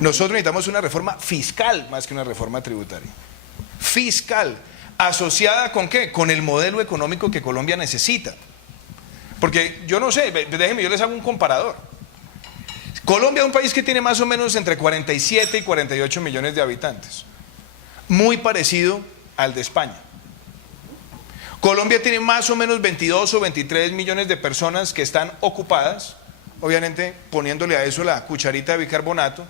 Nosotros necesitamos una reforma fiscal más que una reforma tributaria. Fiscal, asociada ¿con qué? Con el modelo económico que Colombia necesita. Porque yo no sé, déjenme, yo les hago un comparador. Colombia es un país que tiene más o menos entre 47 y 48 millones de habitantes. Muy parecido al de España. Colombia tiene más o menos 22 o 23 millones de personas que están ocupadas, obviamente poniéndole a eso la cucharita de bicarbonato,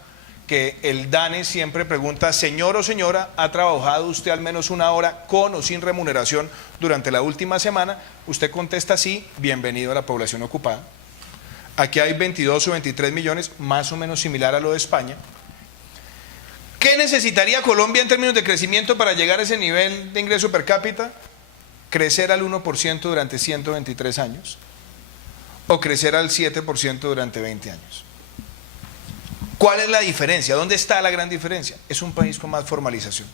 que el DANE siempre pregunta, señor o señora, ¿ha trabajado usted al menos una hora con o sin remuneración durante la última semana? Usted contesta sí, bienvenido a la población ocupada. Aquí hay 22 o 23 millones, más o menos similar a lo de España. ¿Qué necesitaría Colombia en términos de crecimiento para llegar a ese nivel de ingreso per cápita? Crecer al 1% durante 123 años o crecer al 7% durante 20 años. ¿Cuál es la diferencia? ¿Dónde está la gran diferencia? Es un país con más formalización.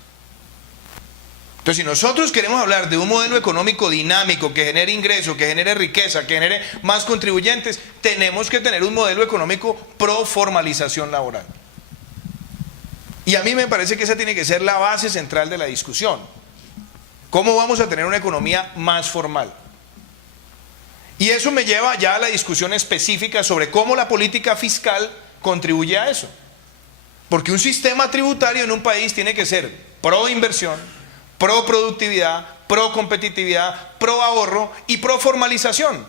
Entonces, si nosotros queremos hablar de un modelo económico dinámico que genere ingreso, que genere riqueza, que genere más contribuyentes, tenemos que tener un modelo económico pro formalización laboral. Y a mí me parece que esa tiene que ser la base central de la discusión. ¿Cómo vamos a tener una economía más formal? Y eso me lleva ya a la discusión específica sobre cómo la política fiscal contribuye a eso. Porque un sistema tributario en un país tiene que ser pro inversión, pro productividad, pro competitividad, pro ahorro y pro formalización.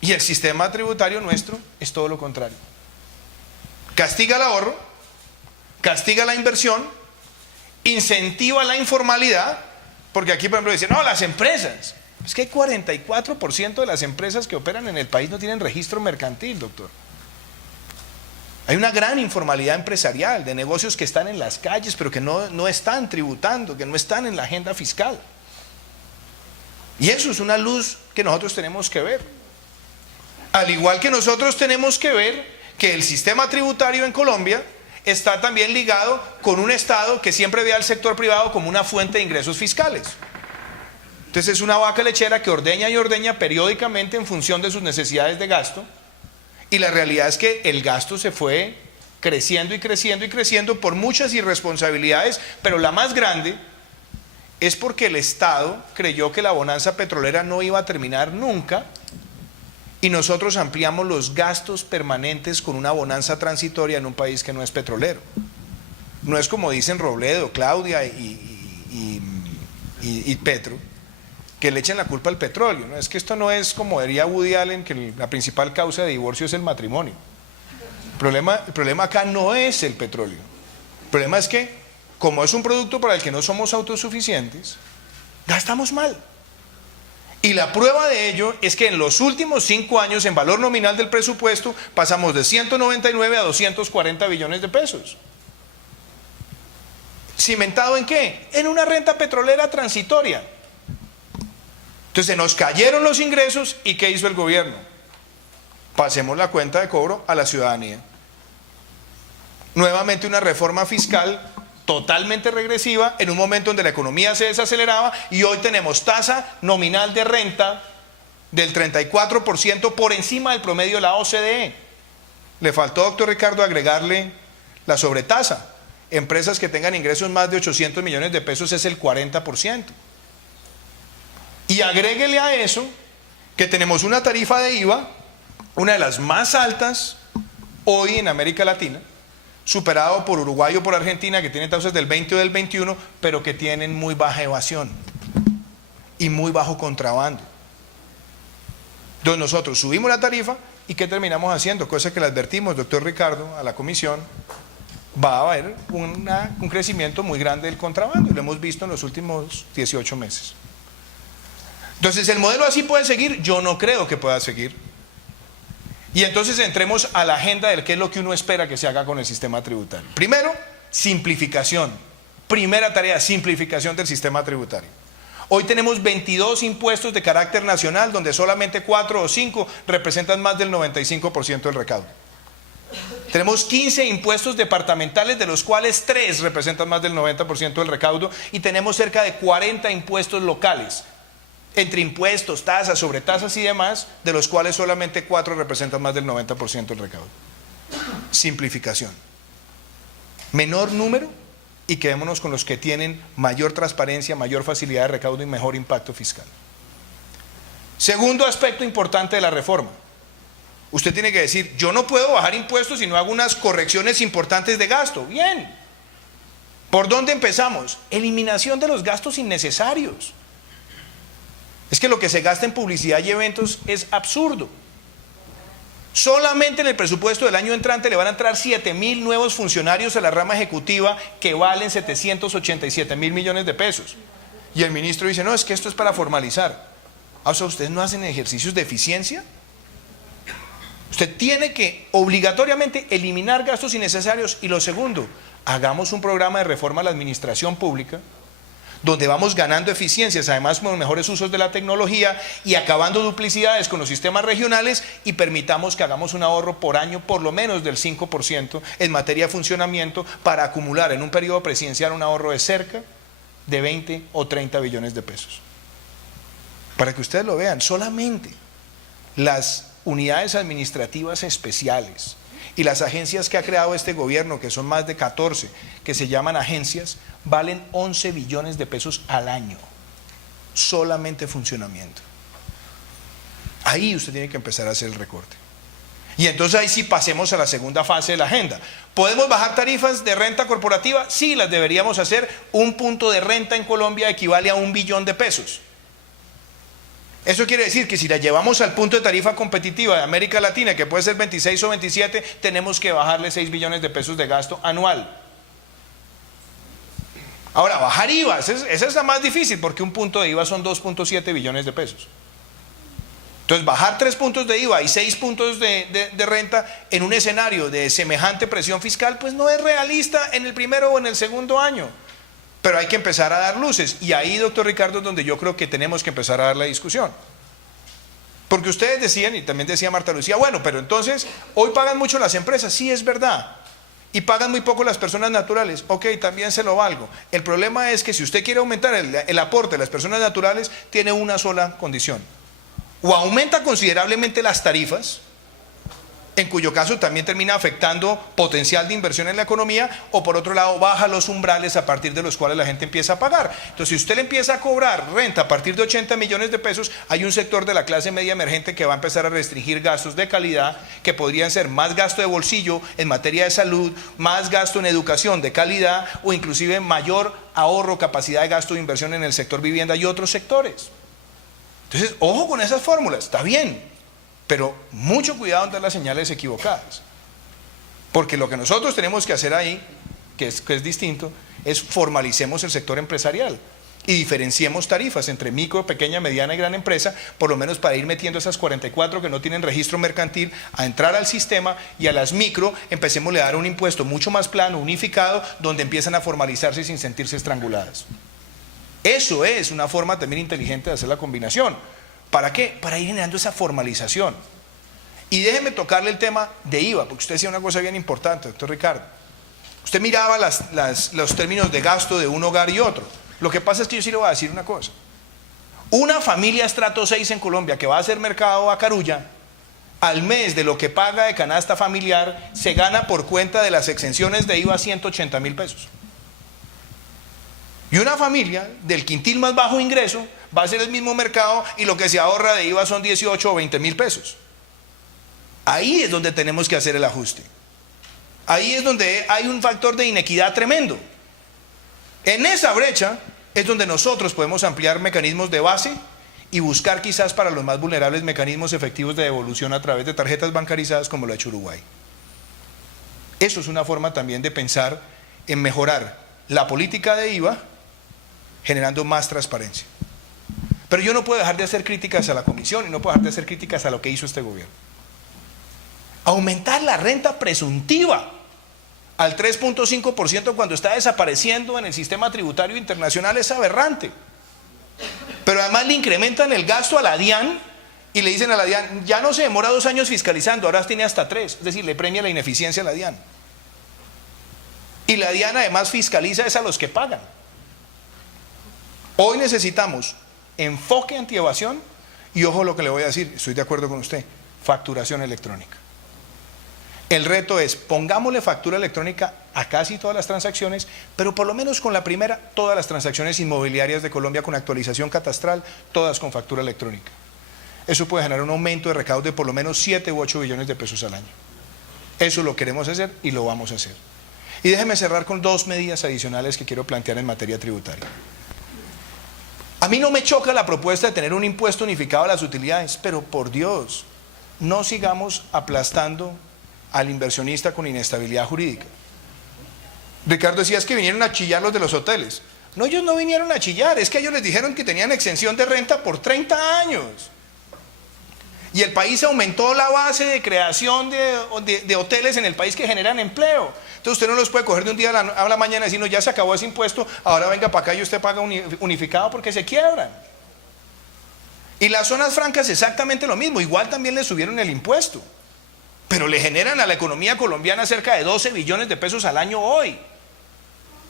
Y el sistema tributario nuestro es todo lo contrario. Castiga el ahorro, castiga la inversión, incentiva la informalidad, porque aquí por ejemplo dicen, no, las empresas. Es que hay 44% de las empresas que operan en el país no tienen registro mercantil, doctor. Hay una gran informalidad empresarial de negocios que están en las calles, pero que no están tributando, que no están en la agenda fiscal. Y eso es una luz que nosotros tenemos que ver. Al igual que nosotros tenemos que ver que el sistema tributario en Colombia está también ligado con un Estado que siempre ve al sector privado como una fuente de ingresos fiscales. Entonces es una vaca lechera que ordeña y ordeña periódicamente en función de sus necesidades de gasto. Y la realidad es que el gasto se fue creciendo y creciendo y creciendo por muchas irresponsabilidades, pero la más grande es porque el Estado creyó que la bonanza petrolera no iba a terminar nunca y nosotros ampliamos los gastos permanentes con una bonanza transitoria en un país que no es petrolero. No es como dicen Robledo, Claudia y Petro, que le echen la culpa al petróleo, ¿no? Es que esto no es como diría Woody Allen, que la principal causa de divorcio es el matrimonio. El problema acá no es el petróleo. El problema es que, como es un producto para el que no somos autosuficientes, gastamos mal. Y la prueba de ello es que en los últimos 5 años, en valor nominal del presupuesto, pasamos de 199 a 240 billones de pesos. ¿Cimentado en qué? En una renta petrolera transitoria. Entonces se nos cayeron los ingresos y ¿qué hizo el gobierno? Pasemos la cuenta de cobro a la ciudadanía. Nuevamente una reforma fiscal totalmente regresiva en un momento donde la economía se desaceleraba y hoy tenemos tasa nominal de renta del 34% por encima del promedio de la OCDE. Le faltó, doctor Ricardo, agregarle la sobretasa. Empresas que tengan ingresos más de 800 millones de pesos es el 40%. Y agréguele a eso que tenemos una tarifa de IVA, una de las más altas hoy en América Latina, superado por Uruguay o por Argentina, que tiene tasas del 20 o del 21, pero que tienen muy baja evasión y muy bajo contrabando. Entonces nosotros subimos la tarifa y ¿qué terminamos haciendo? Cosa que le advertimos, doctor Ricardo, a la comisión, va a haber un crecimiento muy grande del contrabando, y lo hemos visto en los últimos 18 meses. Entonces, ¿el modelo así puede seguir? Yo no creo que pueda seguir. Y entonces entremos a la agenda de qué es lo que uno espera que se haga con el sistema tributario. Primero, simplificación. Primera tarea, simplificación del sistema tributario. Hoy tenemos 22 impuestos de carácter nacional, donde solamente 4 o 5 representan más del 95% del recaudo. Tenemos 15 impuestos departamentales, de los cuales 3 representan más del 90% del recaudo, y tenemos cerca de 40 impuestos locales, entre impuestos, tasas, sobretasas y demás, de los cuales solamente 4 representan más del 90% del recaudo. Simplificación. Menor número y quedémonos con los que tienen mayor transparencia, mayor facilidad de recaudo y mejor impacto fiscal. Segundo aspecto importante de la reforma. Usted tiene que decir, yo no puedo bajar impuestos si no hago unas correcciones importantes de gasto. Bien. ¿Por dónde empezamos? Eliminación de los gastos innecesarios. Es que lo que se gasta en publicidad y eventos es absurdo. Solamente en el presupuesto del año entrante le van a entrar 7.000 nuevos funcionarios a la rama ejecutiva que valen 787.000 millones de pesos. Y el ministro dice, no, es que esto es para formalizar. O sea, ¿ustedes no hacen ejercicios de eficiencia? Usted tiene que obligatoriamente eliminar gastos innecesarios. Y lo segundo, hagamos un programa de reforma a la administración pública donde vamos ganando eficiencias, además con los mejores usos de la tecnología y acabando duplicidades con los sistemas regionales, y permitamos que hagamos un ahorro por año por lo menos del 5% en materia de funcionamiento para acumular en un periodo presidencial un ahorro de cerca de 20 o 30 billones de pesos. Para que ustedes lo vean, solamente las unidades administrativas especiales y las agencias que ha creado este gobierno, que son más de 14, que se llaman agencias, valen 11 billones de pesos al año. Solamente funcionamiento. Ahí usted tiene que empezar a hacer el recorte. Y entonces ahí sí pasemos a la segunda fase de la agenda. ¿Podemos bajar tarifas de renta corporativa? Sí, las deberíamos hacer. Un punto de renta en Colombia equivale a 1 billón de pesos. Eso quiere decir que si la llevamos al punto de tarifa competitiva de América Latina, que puede ser 26 o 27, tenemos que bajarle 6 billones de pesos de gasto anual. Ahora, bajar IVA, esa es la más difícil, porque un punto de IVA son 2.7 billones de pesos. Entonces, bajar 3 puntos de IVA y 6 puntos de renta en un escenario de semejante presión fiscal, pues no es realista en el primero o en el segundo año. Pero hay que empezar a dar luces. Y ahí, doctor Ricardo, es donde yo creo que tenemos que empezar a dar la discusión. Porque ustedes decían, y también decía Marta Lucía, bueno, pero entonces, hoy pagan mucho las empresas. Sí, es verdad. Y pagan muy poco las personas naturales. Ok, también se lo valgo. El problema es que si usted quiere aumentar el aporte de las personas naturales, tiene una sola condición. O aumenta considerablemente las tarifas, en cuyo caso también termina afectando potencial de inversión en la economía, o por otro lado baja los umbrales a partir de los cuales la gente empieza a pagar. Entonces, si usted le empieza a cobrar renta a partir de 80 millones de pesos, hay un sector de la clase media emergente que va a empezar a restringir gastos de calidad, que podrían ser más gasto de bolsillo en materia de salud, más gasto en educación de calidad, o inclusive mayor ahorro, capacidad de gasto de inversión en el sector vivienda y otros sectores. Entonces, ojo con esas fórmulas, está bien, pero mucho cuidado en dar las señales equivocadas, porque lo que nosotros tenemos que hacer ahí, que es distinto, es formalicemos el sector empresarial y diferenciemos tarifas entre micro, pequeña, mediana y gran empresa, por lo menos para ir metiendo esas 44 que no tienen registro mercantil a entrar al sistema, y a las micro empecemos a dar un impuesto mucho más plano, unificado, donde empiezan a formalizarse sin sentirse estranguladas. Eso es una forma también inteligente de hacer la combinación. ¿Para qué? Para ir generando esa formalización. Y déjeme tocarle el tema de IVA, porque usted decía una cosa bien importante, doctor Ricardo. Usted miraba los términos de gasto de un hogar y otro. Lo que pasa es que yo sí le voy a decir una cosa. Una familia estrato 6 en Colombia que va a hacer mercado a Carulla, al mes de lo que paga de canasta familiar, se gana por cuenta de las exenciones de IVA 180.000 pesos. Y una familia del quintil más bajo ingreso va a hacer el mismo mercado y lo que se ahorra de IVA son 18 o 20.000 pesos. Ahí es donde tenemos que hacer el ajuste. Ahí es donde hay un factor de inequidad tremendo. En esa brecha es donde nosotros podemos ampliar mecanismos de base y buscar quizás para los más vulnerables mecanismos efectivos de devolución a través de tarjetas bancarizadas como lo ha hecho Uruguay. Eso es una forma también de pensar en mejorar la política de IVA, generando más transparencia. Pero yo no puedo dejar de hacer críticas a la comisión y no puedo dejar de hacer críticas a lo que hizo este gobierno. Aumentar la renta presuntiva al 3.5% cuando está desapareciendo en el sistema tributario internacional es aberrante. Pero además le incrementan el gasto a la DIAN y le dicen a la DIAN, ya no se demora 2 años fiscalizando, ahora tiene hasta 3, es decir, le premia la ineficiencia a la DIAN. Y la DIAN además fiscaliza es a los que pagan. Hoy necesitamos enfoque antievasión y ojo lo que le voy a decir, estoy de acuerdo con usted, facturación electrónica. El reto es, pongámosle factura electrónica a casi todas las transacciones, pero por lo menos con la primera, todas las transacciones inmobiliarias de Colombia con actualización catastral, todas con factura electrónica. Eso puede generar un aumento de recaudo de por lo menos 7 u 8 billones de pesos al año. Eso lo queremos hacer y lo vamos a hacer. Y déjeme cerrar con 2 medidas adicionales que quiero plantear en materia tributaria. A mí no me choca la propuesta de tener un impuesto unificado a las utilidades, pero por Dios, no sigamos aplastando al inversionista con inestabilidad jurídica. Ricardo decía, es que vinieron a chillar los de los hoteles. No, ellos no vinieron a chillar, es que ellos les dijeron que tenían exención de renta por 30 años. Y el país aumentó la base de creación de hoteles en el país que generan empleo. Entonces usted no los puede coger de un día a la mañana y decir, no, ya se acabó ese impuesto, ahora venga para acá y usted paga unificado porque se quiebran. Y las zonas francas exactamente lo mismo, igual también le subieron el impuesto. Pero le generan a la economía colombiana cerca de 12 billones de pesos al año hoy.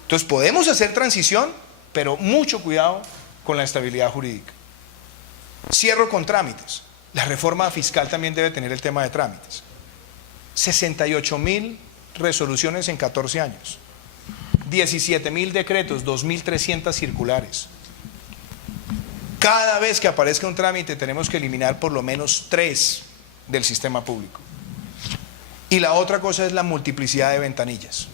Entonces podemos hacer transición, pero mucho cuidado con la estabilidad jurídica. Cierro con trámites. La reforma fiscal también debe tener el tema de trámites. 68.000 resoluciones en 14 años. 17.000 decretos, 2.300 circulares. Cada vez que aparezca un trámite tenemos que eliminar por lo menos 3 del sistema público. Y la otra cosa es la multiplicidad de ventanillas.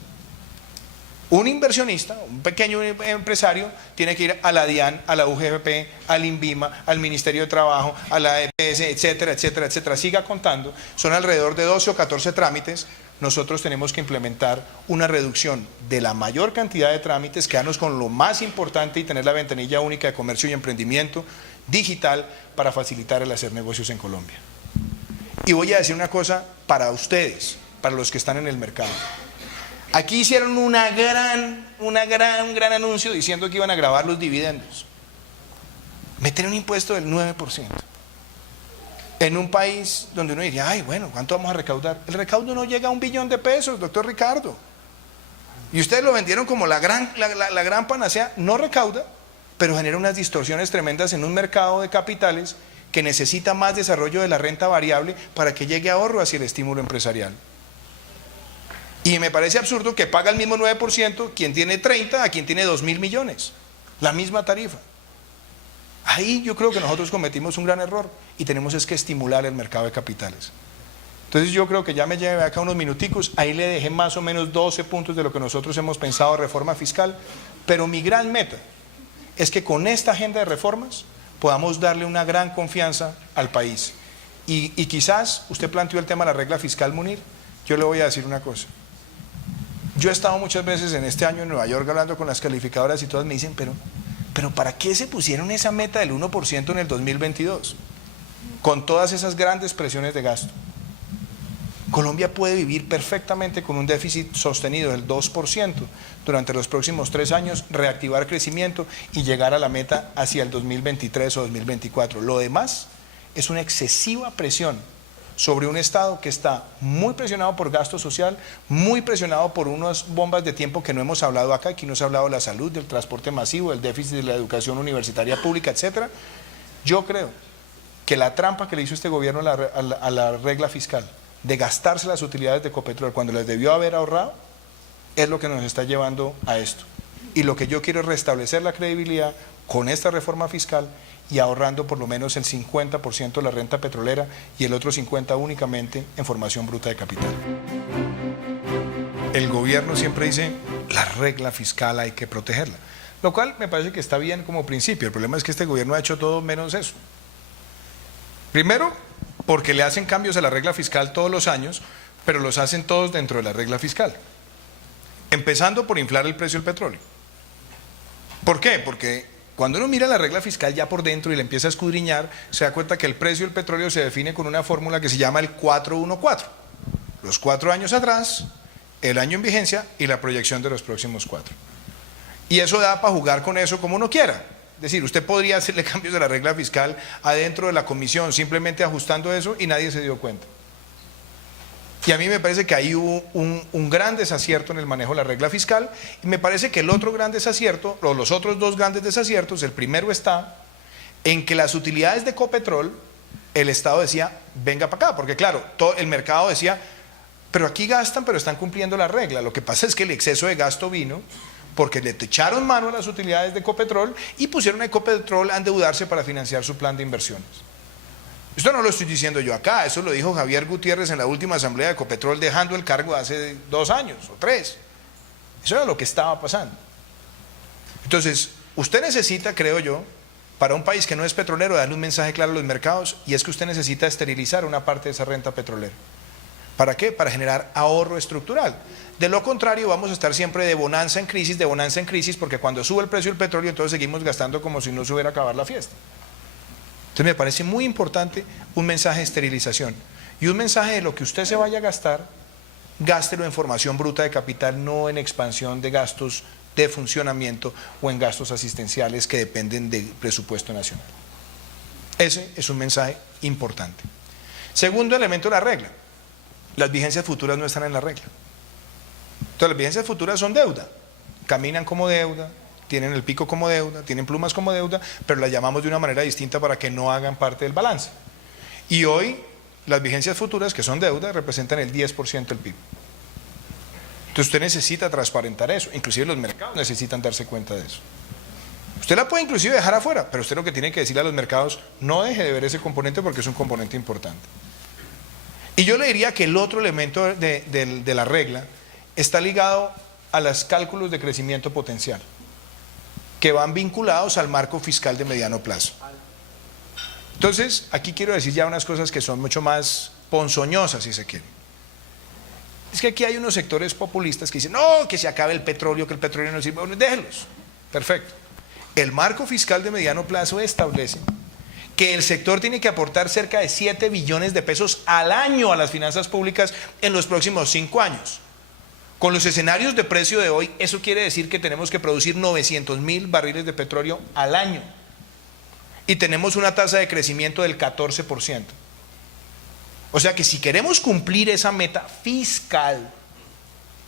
Un inversionista, un pequeño empresario, tiene que ir a la DIAN, a la UGPP, al INVIMA, al Ministerio de Trabajo, a la EPS, etcétera, etcétera, etcétera. Siga contando. Son alrededor de 12 o 14 trámites. Nosotros tenemos que implementar una reducción de la mayor cantidad de trámites, quedarnos con lo más importante y tener la ventanilla única de comercio y emprendimiento digital para facilitar el hacer negocios en Colombia. Y voy a decir una cosa para ustedes, para los que están en el mercado. Aquí hicieron un gran anuncio diciendo que iban a grabar los dividendos. Meter un impuesto del 9%. En un país donde uno diría, ay, bueno, ¿cuánto vamos a recaudar? El recaudo no llega a 1 billón de pesos, doctor Ricardo. Y ustedes lo vendieron como la gran panacea. No recauda, pero genera unas distorsiones tremendas en un mercado de capitales que necesita más desarrollo de la renta variable para que llegue ahorro hacia el estímulo empresarial. Y me parece absurdo que paga el mismo 9% quien tiene 30 a quien tiene 2.000 millones. La misma tarifa. Ahí yo creo que nosotros cometimos un gran error y tenemos es que estimular el mercado de capitales. Entonces yo creo que ya me llevé acá unos minuticos, ahí le dejé más o menos 12 puntos de lo que nosotros hemos pensado de reforma fiscal, pero mi gran meta es que con esta agenda de reformas podamos darle una gran confianza al país. Y quizás usted planteó el tema de la regla fiscal, Munir, yo le voy a decir una cosa. Yo he estado muchas veces en este año en Nueva York hablando con las calificadoras y todas me dicen, pero ¿para qué se pusieron esa meta del 1% en el 2022? Con todas esas grandes presiones de gasto. Colombia puede vivir perfectamente con un déficit sostenido del 2% durante los próximos 3 años, reactivar crecimiento y llegar a la meta hacia el 2023 o 2024. Lo demás es una excesiva presión sobre un Estado que está muy presionado por gasto social, muy presionado por unas bombas de tiempo que no hemos hablado acá. Aquí no se ha hablado de la salud, del transporte masivo, del déficit de la educación universitaria pública, etcétera. Yo creo que la trampa que le hizo este gobierno a la regla fiscal de gastarse las utilidades de Ecopetrol cuando les debió haber ahorrado es lo que nos está llevando a esto. Y lo que yo quiero es restablecer la credibilidad con esta reforma fiscal y ahorrando por lo menos el 50% de la renta petrolera y el otro 50% únicamente en formación bruta de capital. El gobierno siempre dice, la regla fiscal hay que protegerla, lo cual me parece que está bien como principio. El problema es que este gobierno ha hecho todo menos eso. Primero, porque le hacen cambios a la regla fiscal todos los años, pero los hacen todos dentro de la regla fiscal. Empezando por inflar el precio del petróleo. ¿Por qué? Porque cuando uno mira la regla fiscal ya por dentro y le empieza a escudriñar, se da cuenta que el precio del petróleo se define con una fórmula que se llama el 414. Los 4 años atrás, el año en vigencia y la proyección de los próximos 4. Y eso da para jugar con eso como uno quiera. Es decir, usted podría hacerle cambios de la regla fiscal adentro de la comisión, simplemente ajustando eso y nadie se dio cuenta. Y a mí me parece que ahí hubo un gran desacierto en el manejo de la regla fiscal, y me parece que el otro gran desacierto, o los otros 2 grandes desaciertos, el primero está en que las utilidades de Ecopetrol, el Estado decía, venga para acá, porque claro, todo el mercado decía, Pero aquí gastan, pero están cumpliendo la regla. Lo que pasa es que el exceso de gasto vino porque le echaron mano a las utilidades de Ecopetrol y pusieron a Ecopetrol a endeudarse para financiar su plan de inversiones. Esto no lo estoy diciendo yo acá, eso lo dijo Javier Gutiérrez en la última asamblea de Ecopetrol dejando el cargo hace 2 años o 3. Eso era lo que estaba pasando. Entonces, usted necesita, creo yo, para un país que no es petrolero, darle un mensaje claro a los mercados, y es que usted necesita esterilizar una parte de esa renta petrolera. ¿Para qué? Para generar ahorro estructural. De lo contrario, vamos a estar siempre de bonanza en crisis, porque cuando sube el precio del petróleo, entonces seguimos gastando como si no se hubiera acabado la fiesta. Entonces me parece muy importante un mensaje de esterilización y un mensaje de lo que usted se vaya a gastar, gástelo en formación bruta de capital, no en expansión de gastos de funcionamiento o en gastos asistenciales que dependen del presupuesto nacional. Ese es un mensaje importante. Segundo elemento de la regla, las vigencias futuras no están en la regla. Entonces las vigencias futuras son deuda, caminan como deuda, tienen el pico como deuda, tienen plumas como deuda, pero las llamamos de una manera distinta para que no hagan parte del balance. Y hoy las vigencias futuras, que son deuda, representan el 10% del PIB. Entonces usted necesita transparentar eso, inclusive los mercados necesitan darse cuenta de eso. Usted la puede inclusive dejar afuera, pero usted lo que tiene que decirle a los mercados, no deje de ver ese componente porque es un componente importante. Y yo le diría que el otro elemento de la regla está ligado a los cálculos de crecimiento potencial, que van vinculados al marco fiscal de mediano plazo. Entonces, aquí quiero decir ya unas cosas que son mucho más ponzoñosas, si se quiere. Es que aquí hay unos sectores populistas que dicen, no, que se acabe el petróleo, que el petróleo no sirve. Bueno, déjenlos. Perfecto. El marco fiscal de mediano plazo establece que el sector tiene que aportar cerca de 7 billones de pesos al año a las finanzas públicas en los próximos 5 años. Con los escenarios de precio de hoy, eso quiere decir que tenemos que producir 900.000 barriles de petróleo al año. Y tenemos una tasa de crecimiento del 14%. O sea que si queremos cumplir esa meta fiscal,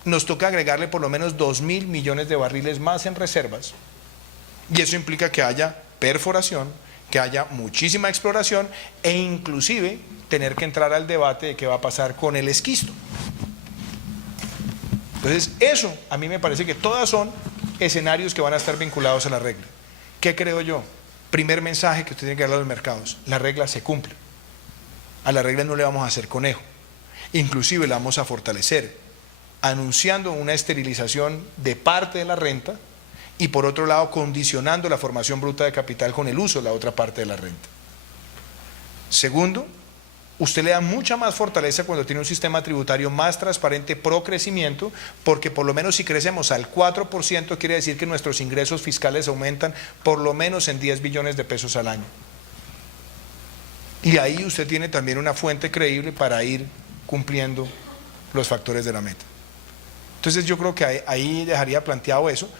nos toca agregarle por lo menos 2.000 millones de barriles más en reservas. Y eso implica que haya perforación, que haya muchísima exploración e inclusive tener que entrar al debate de qué va a pasar con el esquisto. Entonces, eso a mí me parece que todas son escenarios que van a estar vinculados a la regla. ¿Qué creo yo? Primer mensaje que usted tiene que darle a los mercados, la regla se cumple. A la regla no le vamos a hacer conejo, inclusive la vamos a fortalecer, anunciando una esterilización de parte de la renta y por otro lado condicionando la formación bruta de capital con el uso de la otra parte de la renta. Segundo, usted le da mucha más fortaleza cuando tiene un sistema tributario más transparente pro crecimiento, porque por lo menos si crecemos al 4% quiere decir que nuestros ingresos fiscales aumentan por lo menos en 10 billones de pesos al año. Y ahí usted tiene también una fuente creíble para ir cumpliendo los factores de la meta. Entonces yo creo que ahí dejaría planteado eso.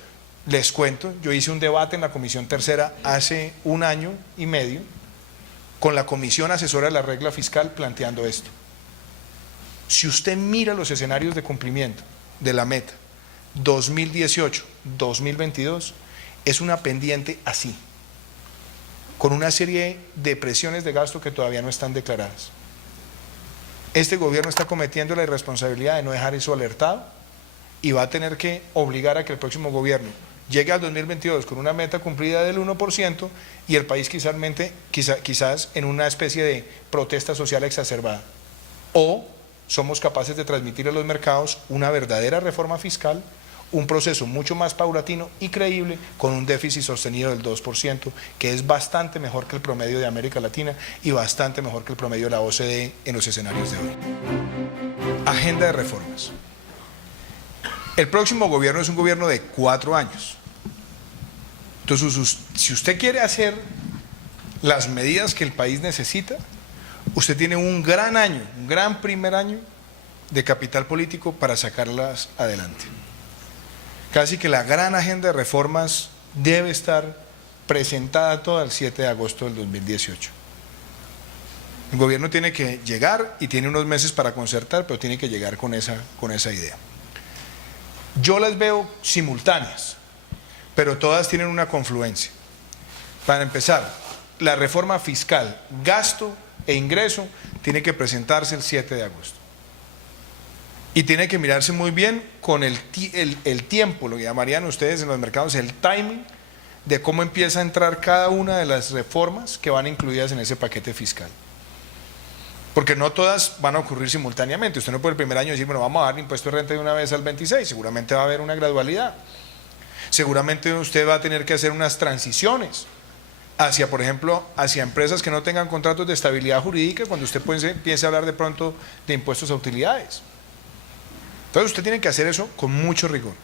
Les cuento, yo hice un debate en la Comisión Tercera hace 1 año y medio, con la Comisión Asesora de la Regla Fiscal planteando esto. Si usted mira los escenarios de cumplimiento de la meta 2018-2022, es una pendiente así, con una serie de presiones de gasto que todavía no están declaradas. Este gobierno está cometiendo la irresponsabilidad de no dejar eso alertado y va a tener que obligar a que el próximo gobierno llegue al 2022 con una meta cumplida del 1% y el país quizás en una especie de protesta social exacerbada. O somos capaces de transmitir a los mercados una verdadera reforma fiscal, un proceso mucho más paulatino y creíble con un déficit sostenido del 2%, que es bastante mejor que el promedio de América Latina y bastante mejor que el promedio de la OCDE en los escenarios de hoy. Agenda de reformas. El próximo gobierno es un gobierno de 4 años. Entonces, si usted quiere hacer las medidas que el país necesita, usted tiene un gran año, un gran primer año de capital político para sacarlas adelante. Casi que la gran agenda de reformas debe estar presentada toda el 7 de agosto del 2018. El gobierno tiene que llegar y tiene unos meses para concertar, pero tiene que llegar con esa idea. Yo las veo simultáneas, pero todas tienen una confluencia. Para empezar, la reforma fiscal, gasto e ingreso, tiene que presentarse el 7 de agosto. Y tiene que mirarse muy bien con el tiempo, lo que llamarían ustedes en los mercados el timing, de cómo empieza a entrar cada una de las reformas que van incluidas en ese paquete fiscal. Porque no todas van a ocurrir simultáneamente. Usted no puede el primer año decir, bueno, vamos a dar impuesto de renta de una vez al 26, seguramente va a haber una gradualidad. Seguramente usted va a tener que hacer unas transiciones hacia, por ejemplo, hacia empresas que no tengan contratos de estabilidad jurídica, cuando usted piense a hablar de pronto de impuestos a utilidades. Entonces usted tiene que hacer eso con mucho rigor.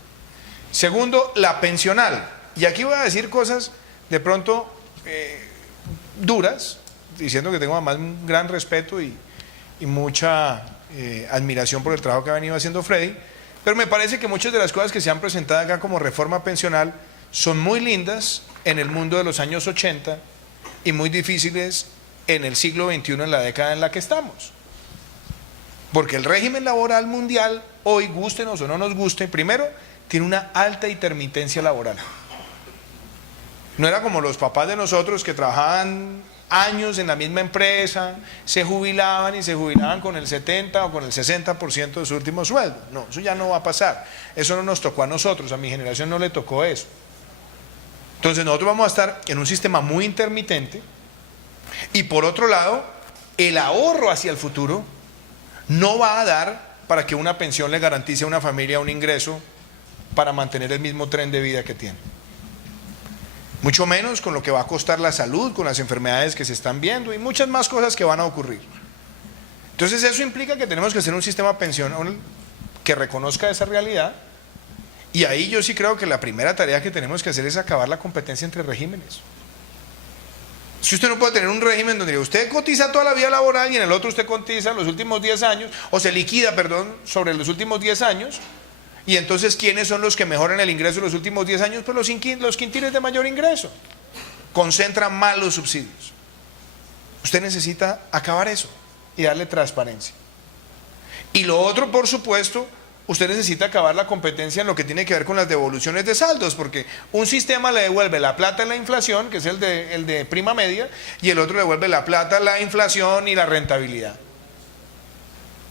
Segundo, la pensional. Y aquí voy a decir cosas de pronto duras, diciendo que tengo además un gran respeto y mucha admiración por el trabajo que ha venido haciendo Freddy, pero me parece que muchas de las cosas que se han presentado acá como reforma pensional son muy lindas en el mundo de los años 80 y muy difíciles en el siglo XXI, en la década en la que estamos. Porque el régimen laboral mundial, hoy, gústenos o no nos guste, primero, tiene una alta intermitencia laboral. No era como los papás de nosotros que trabajaban años en la misma empresa, se jubilaban y se jubilaban con el 70 o con el 60% de su último sueldo. No, eso ya no va a pasar. Eso no nos tocó a nosotros, a mi generación no le tocó eso. Entonces nosotros vamos a estar en un sistema muy intermitente y por otro lado, el ahorro hacia el futuro no va a dar para que una pensión le garantice a una familia un ingreso para mantener el mismo tren de vida que tiene. Mucho menos con lo que va a costar la salud, con las enfermedades que se están viendo y muchas más cosas que van a ocurrir. Entonces eso implica que tenemos que hacer un sistema pensional que reconozca esa realidad, y ahí yo sí creo que la primera tarea que tenemos que hacer es acabar la competencia entre regímenes. Si usted no puede tener un régimen donde usted cotiza toda la vida laboral y en el otro usted cotiza los últimos 10 años, o se liquida, perdón, sobre los últimos 10 años, y entonces ¿quiénes son los que mejoran el ingreso en los últimos 10 años? Pues los quintiles de mayor ingreso. Concentran mal los subsidios. Usted necesita acabar eso y darle transparencia. Y lo otro, por supuesto, usted necesita acabar la competencia en lo que tiene que ver con las devoluciones de saldos, porque un sistema le devuelve la plata en la inflación, que es el de prima media, y el otro le devuelve la plata, la inflación y la rentabilidad.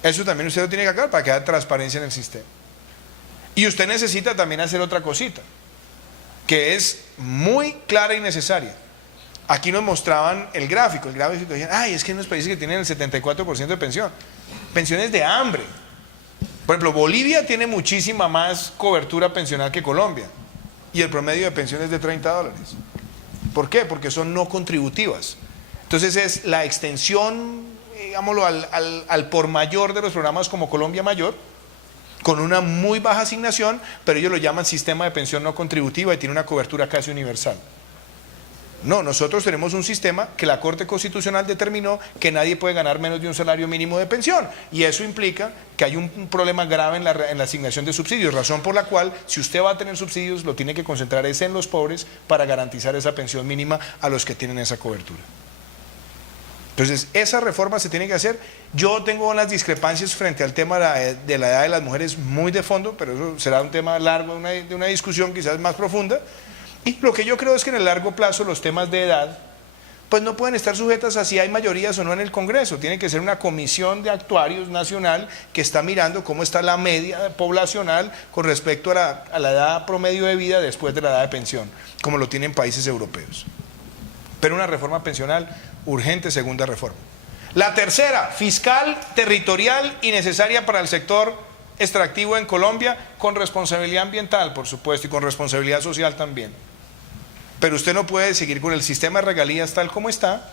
Eso también usted lo tiene que acabar para que haya transparencia en el sistema. Y usted necesita también hacer otra cosita, que es muy clara y necesaria. Aquí nos mostraban el gráfico decían, ay, es que hay unos países que tienen el 74% de pensión. Pensiones de hambre. Por ejemplo, Bolivia tiene muchísima más cobertura pensional que Colombia, y el promedio de pensión es de $30. ¿Por qué? Porque son no contributivas. Entonces es la extensión, digámoslo, al por mayor de los programas como Colombia Mayor, con una muy baja asignación, pero ellos lo llaman sistema de pensión no contributiva y tiene una cobertura casi universal. No, nosotros tenemos un sistema que la Corte Constitucional determinó que nadie puede ganar menos de un salario mínimo de pensión, y eso implica que hay un problema grave en la asignación de subsidios, razón por la cual si usted va a tener subsidios lo tiene que concentrar en los pobres para garantizar esa pensión mínima a los que tienen esa cobertura. Entonces esa reforma se tiene que hacer. Yo tengo unas discrepancias frente al tema de la edad de las mujeres muy de fondo, pero eso será un tema largo, de una discusión quizás más profunda. Y lo que yo creo es que en el largo plazo los temas de edad pues no pueden estar sujetas a si hay mayorías o no en el Congreso. Tiene que ser una comisión de actuarios nacional que está mirando cómo está la media poblacional con respecto a la edad promedio de vida después de la edad de pensión, como lo tienen países europeos. Pero una reforma pensional urgente, segunda reforma. La tercera, fiscal, territorial y necesaria para el sector extractivo en Colombia, con responsabilidad ambiental, por supuesto, y con responsabilidad social también. Pero usted no puede seguir con el sistema de regalías tal como está.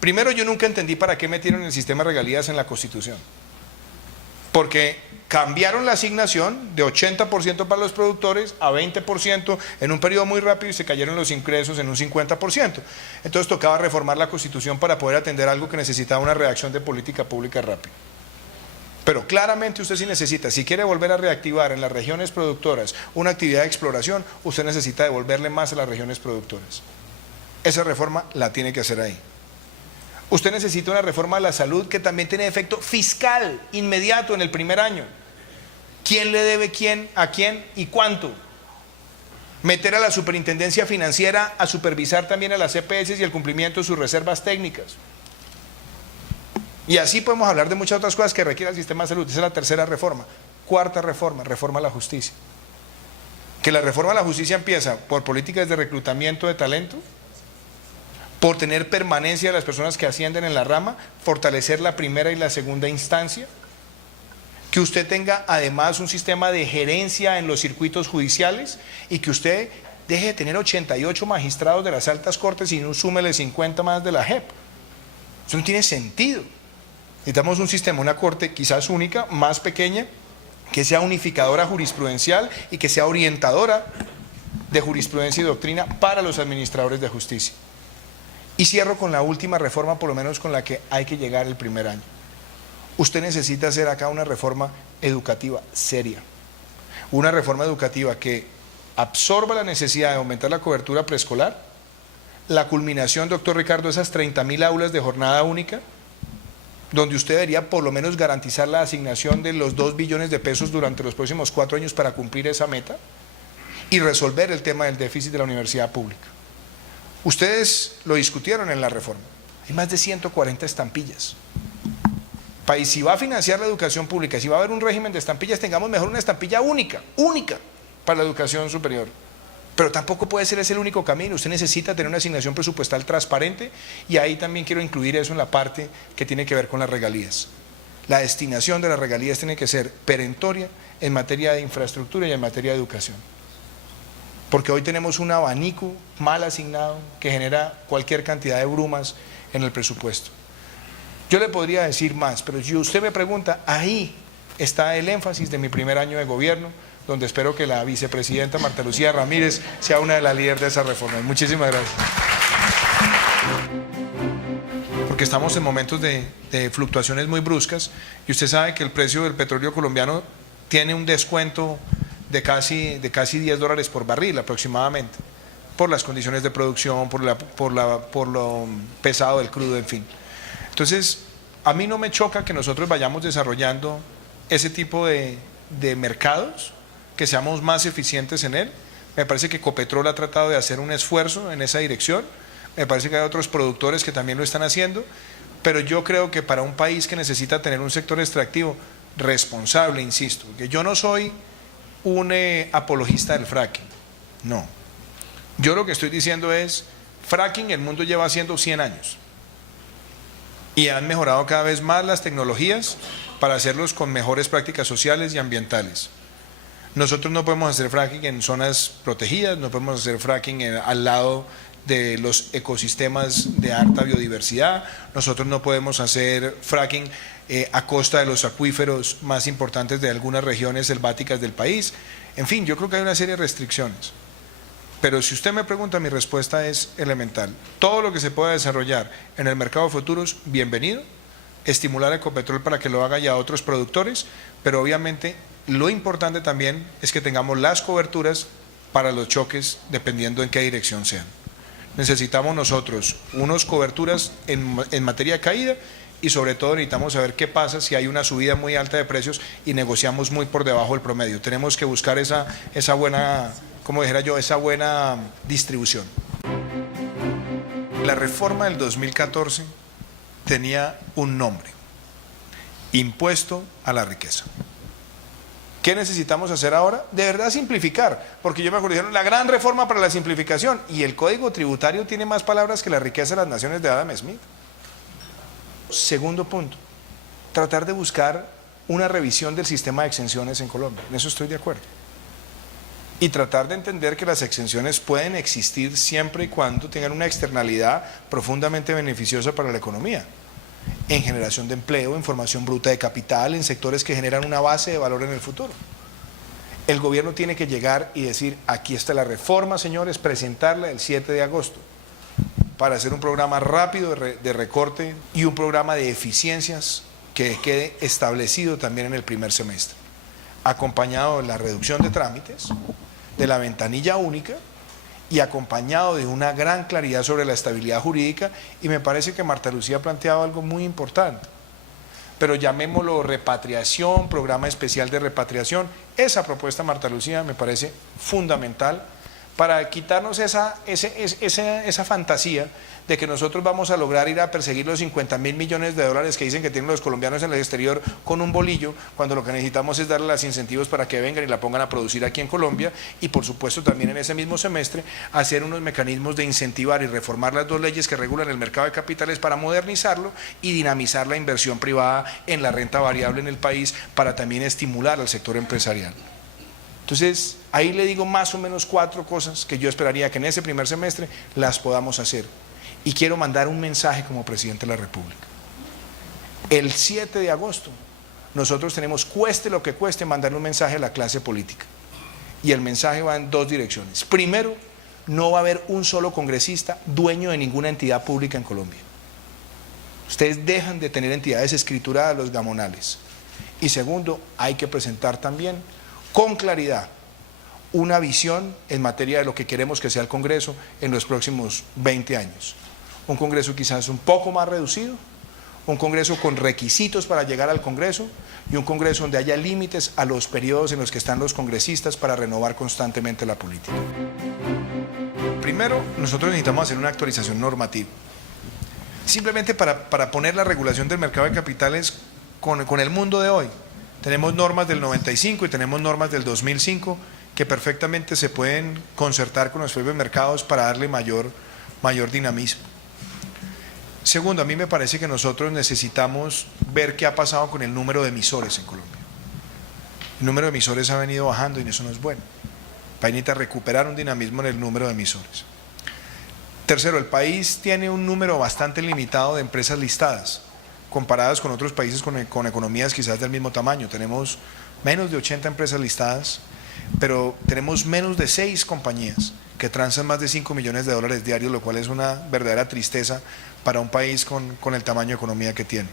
Primero, yo nunca entendí para qué metieron el sistema de regalías en la Constitución. Porque cambiaron la asignación de 80% para los productores a 20% en un periodo muy rápido, y se cayeron los ingresos en un 50%. Entonces tocaba reformar la Constitución para poder atender algo que necesitaba una reacción de política pública rápida. Pero claramente usted sí necesita, si quiere volver a reactivar en las regiones productoras una actividad de exploración, usted necesita devolverle más a las regiones productoras. Esa reforma la tiene que hacer ahí. Usted necesita una reforma de la salud que también tiene efecto fiscal inmediato en el primer año. ¿Quién le debe a quién y cuánto? Meter a la superintendencia financiera a supervisar también a las EPS y el cumplimiento de sus reservas técnicas. Y así podemos hablar de muchas otras cosas que requiere el sistema de salud. Esa es la tercera reforma. Cuarta reforma, reforma a la justicia. Que la reforma a la justicia empieza por políticas de reclutamiento de talento, por tener permanencia de las personas que ascienden en la rama, fortalecer la primera y la segunda instancia, que usted tenga además un sistema de gerencia en los circuitos judiciales y que usted deje de tener 88 magistrados de las altas cortes y no súmele 50 más de la JEP. Eso no tiene sentido. Necesitamos un sistema, una corte quizás única, más pequeña, que sea unificadora jurisprudencial y que sea orientadora de jurisprudencia y doctrina para los administradores de justicia. Y cierro con la última reforma, por lo menos con la que hay que llegar el primer año. Usted necesita hacer acá una reforma educativa seria. Una reforma educativa que absorba la necesidad de aumentar la cobertura preescolar, la culminación, doctor Ricardo, de esas 30.000 aulas de jornada única, donde usted debería por lo menos garantizar la asignación de los 2 billones de pesos durante los próximos 4 años para cumplir esa meta y resolver el tema del déficit de la universidad pública. Ustedes lo discutieron en la reforma. Hay más de 140 estampillas. Y si va a financiar la educación pública, si va a haber un régimen de estampillas, tengamos mejor una estampilla única para la educación superior. Pero tampoco puede ser ese el único camino. Usted necesita tener una asignación presupuestal transparente y ahí también quiero incluir eso en la parte que tiene que ver con las regalías. La destinación de las regalías tiene que ser perentoria en materia de infraestructura y en materia de educación. Porque hoy tenemos un abanico mal asignado que genera cualquier cantidad de brumas en el presupuesto. Yo le podría decir más, pero si usted me pregunta, ahí está el énfasis de mi primer año de gobierno, donde espero que la vicepresidenta Marta Lucía Ramírez sea una de las líderes de esa reforma. Muchísimas gracias. Porque estamos en momentos de fluctuaciones muy bruscas y usted sabe que el precio del petróleo colombiano tiene un descuento de casi $10 por barril aproximadamente, por las condiciones de producción, por lo pesado del crudo, en fin. Entonces, a mí no me choca que nosotros vayamos desarrollando ese tipo de mercados, que seamos más eficientes en él. Me parece que Ecopetrol ha tratado de hacer un esfuerzo en esa dirección, me parece que hay otros productores que también lo están haciendo, pero yo creo que para un país que necesita tener un sector extractivo responsable, insisto, que yo no soy un apologista del fracking, no. Yo lo que estoy diciendo es, fracking el mundo lleva haciendo 100 años y han mejorado cada vez más las tecnologías para hacerlos con mejores prácticas sociales y ambientales. Nosotros no podemos hacer fracking en zonas protegidas, no podemos hacer fracking al lado de los ecosistemas de alta biodiversidad, nosotros no podemos hacer fracking a costa de los acuíferos más importantes de algunas regiones selváticas del país. En fin, yo creo que hay una serie de restricciones. Pero si usted me pregunta, mi respuesta es elemental. Todo lo que se pueda desarrollar en el mercado de futuros, bienvenido. Estimular a Ecopetrol para que lo haga ya otros productores, pero obviamente lo importante también es que tengamos las coberturas para los choques dependiendo en qué dirección sean. Necesitamos nosotros unas coberturas en materia de caída y sobre todo necesitamos saber qué pasa si hay una subida muy alta de precios y negociamos muy por debajo del promedio. Tenemos que buscar esa buena, como dijera yo, esa buena distribución. La reforma del 2014 tenía un nombre: impuesto a la riqueza. ¿Qué necesitamos hacer ahora? De verdad simplificar, porque yo me acuerdo, dijeron la gran reforma para la simplificación, y el Código Tributario tiene más palabras que la riqueza de las naciones de Adam Smith. Segundo punto, tratar de buscar una revisión del sistema de exenciones en Colombia, en eso estoy de acuerdo. Y tratar de entender que las exenciones pueden existir siempre y cuando tengan una externalidad profundamente beneficiosa para la economía, en generación de empleo, en formación bruta de capital, en sectores que generan una base de valor en el futuro. El gobierno tiene que llegar y decir, aquí está la reforma, señores, presentarla el 7 de agosto, para hacer un programa rápido de recorte y un programa de eficiencias que quede establecido también en el primer semestre, acompañado de la reducción de trámites, de la ventanilla única y acompañado de una gran claridad sobre la estabilidad jurídica. Y me parece que Marta Lucía ha planteado algo muy importante, pero llamémoslo repatriación, programa especial de repatriación. Esa propuesta, Marta Lucía, me parece fundamental para quitarnos esa fantasía de que nosotros vamos a lograr ir a perseguir los 50.000 millones de dólares que dicen que tienen los colombianos en el exterior con un bolillo, cuando lo que necesitamos es darle los incentivos para que vengan y la pongan a producir aquí en Colombia, y por supuesto también en ese mismo semestre hacer unos mecanismos de incentivar y reformar las dos leyes que regulan el mercado de capitales para modernizarlo y dinamizar la inversión privada en la renta variable en el país, para también estimular al sector empresarial. Entonces, ahí le digo más o menos 4 cosas que yo esperaría que en ese primer semestre las podamos hacer. Y quiero mandar un mensaje como presidente de la República. El 7 de agosto, nosotros tenemos, cueste lo que cueste, mandarle un mensaje a la clase política. Y el mensaje va en 2 direcciones. Primero, no va a haber un solo congresista dueño de ninguna entidad pública en Colombia. Ustedes dejan de tener entidades escrituradas, los gamonales. Y segundo, hay que presentar también con claridad una visión en materia de lo que queremos que sea el Congreso en los próximos 20 años. Un Congreso quizás un poco más reducido, un Congreso con requisitos para llegar al Congreso y un Congreso donde haya límites a los periodos en los que están los congresistas para renovar constantemente la política. Primero, nosotros necesitamos hacer una actualización normativa, simplemente para poner la regulación del mercado de capitales con el mundo de hoy. Tenemos normas del 95 y tenemos normas del 2005 que perfectamente se pueden concertar con los propios mercados para darle mayor dinamismo. Segundo, a mí me parece que nosotros necesitamos ver qué ha pasado con el número de emisores en Colombia. El número de emisores ha venido bajando y eso no es bueno. El país necesita recuperar un dinamismo en el número de emisores. Tercero, el país tiene un número bastante limitado de empresas listadas, comparadas con otros países con economías quizás del mismo tamaño. Tenemos menos de 80 empresas listadas, pero tenemos menos de 6 compañías que transan más de 5 millones de dólares diarios, lo cual es una verdadera tristeza para un país con el tamaño de economía que tiene.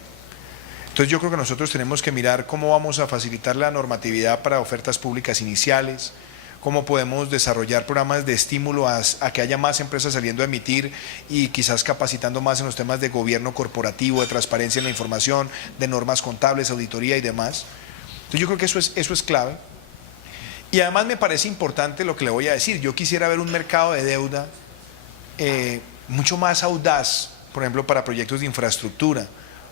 Entonces yo creo que nosotros tenemos que mirar cómo vamos a facilitar la normatividad para ofertas públicas iniciales, cómo podemos desarrollar programas de estímulo a que haya más empresas saliendo a emitir y quizás capacitando más en los temas de gobierno corporativo, de transparencia en la información, de normas contables, auditoría y demás. Entonces yo creo que eso es clave. Y además me parece importante lo que le voy a decir. Yo quisiera ver un mercado de deuda mucho más audaz, por ejemplo, para proyectos de infraestructura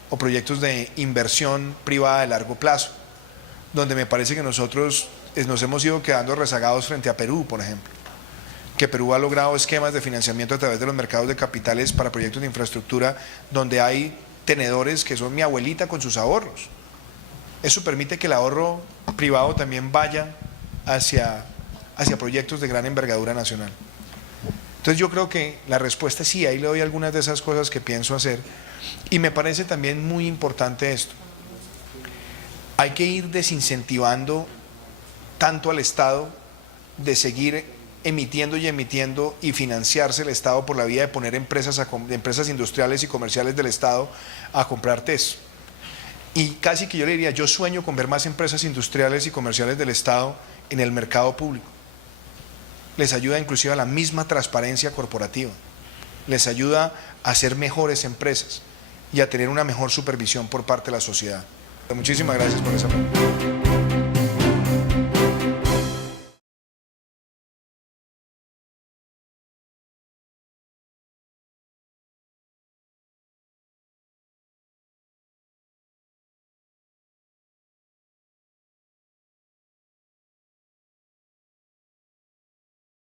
o proyectos de inversión privada de largo plazo, donde me parece que nosotros nos hemos ido quedando rezagados frente a Perú, por ejemplo, que Perú ha logrado esquemas de financiamiento a través de los mercados de capitales para proyectos de infraestructura donde hay tenedores que son mi abuelita con sus ahorros. Eso permite que el ahorro privado también vaya hacia proyectos de gran envergadura nacional. Entonces yo creo que la respuesta es sí, ahí le doy algunas de esas cosas que pienso hacer. Y me parece también muy importante esto. Hay que ir desincentivando tanto al Estado de seguir emitiendo y financiarse el Estado por la vía de poner empresas industriales y comerciales del Estado a comprar TES. Y casi que yo le diría, yo sueño con ver más empresas industriales y comerciales del Estado en el mercado público. Les ayuda inclusive a la misma transparencia corporativa, les ayuda a ser mejores empresas y a tener una mejor supervisión por parte de la sociedad. Muchísimas gracias por esa pregunta.